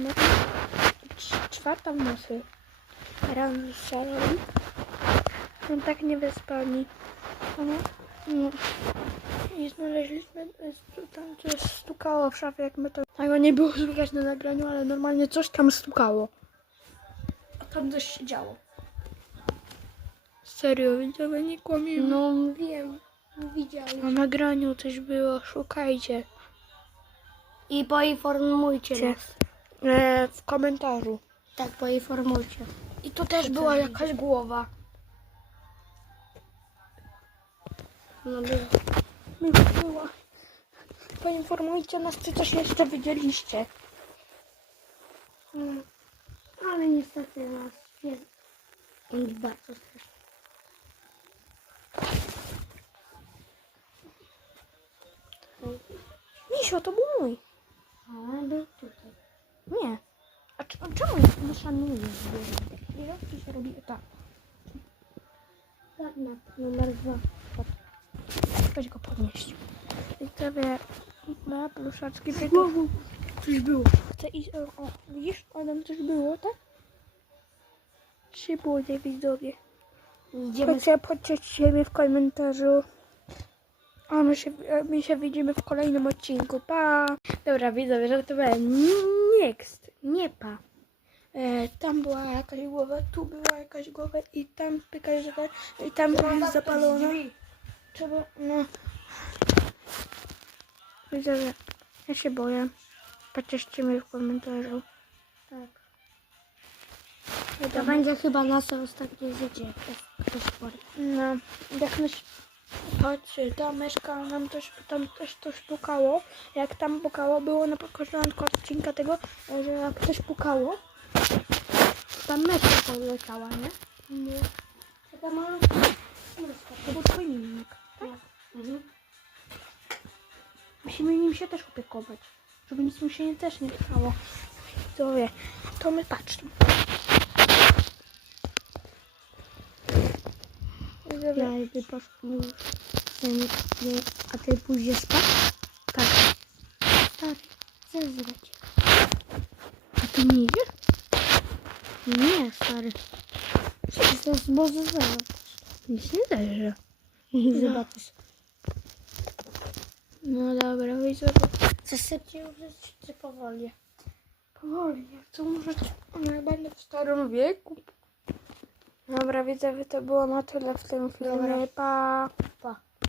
noc. Cz- Czwarta w nocy. Rano z Sharon. Są tak niewyspani. No. no. I znaleźliśmy, tam coś stukało w szafie, jak my to... Tego nie było słychać na nagraniu, ale normalnie coś tam stukało. A tam coś się działo. Serio, widzowie, nie kłamimy. No wiem, widziałem. Na nagraniu coś było, szukajcie. I poinformujcie Cie. nas. E, w komentarzu. Tak, poinformujcie. I tu też była jakaś głowa. No było. Już była. Poinformujcie nas, czy coś jeszcze widzieliście. Mm. Ale niestety nas jest nic bardzo strasznie. Misio, to był mój. Ale był tutaj. Nie. A c- a czemu jest nie szanuje? Wiesz, to się robi tak. Ładna. Numer dwa. Weź go podnieść. Sobie ma pluszaczki. Znowu coś było. Chcę iść. O, o, widzisz? O, tam coś było, tak? Szybło, nie widzowie. Idziemy. Chodźcie, podciąćcie w komentarzu. A my się, my się widzimy w kolejnym odcinku. Pa! Dobra, widzowie, żartowałem. Next, nie pa. Tam była jakaś głowa, tu była jakaś głowa i tam pykasz, że i tam jest zapalona. Trzeba, no. Widzowie, ja się boję. Mnie w komentarzu. Tak. Ja To będzie chyba nasze ostatnie życie. No, jak myś... Chodźcie, tam mieszka, nam też, tam też coś pukało. Jak tam pukało, było na początku odcinka tego, że jak coś pukało, tam myszka poleciała, nie? Nie. Taka malutka to był twój mimik. Tak? Mhm. Musimy nim się też opiekować, żeby nic mu się nie, też nie stało. To wie, to my patrzmy. Ja już. Ten, nie, a ty pójdziesz spać? Tak. Stary, zezrać. A ty nie idziesz? Nie, stary. To jest może zobacz. Nic nie zależy. Zobaczysz. No dobra, widzowie. Zasypcie już czy powoli. Powoli, jak to może jak będę w starym wieku. Dobra, widzowie, to było na tyle w tym filmie. Pa! Pa.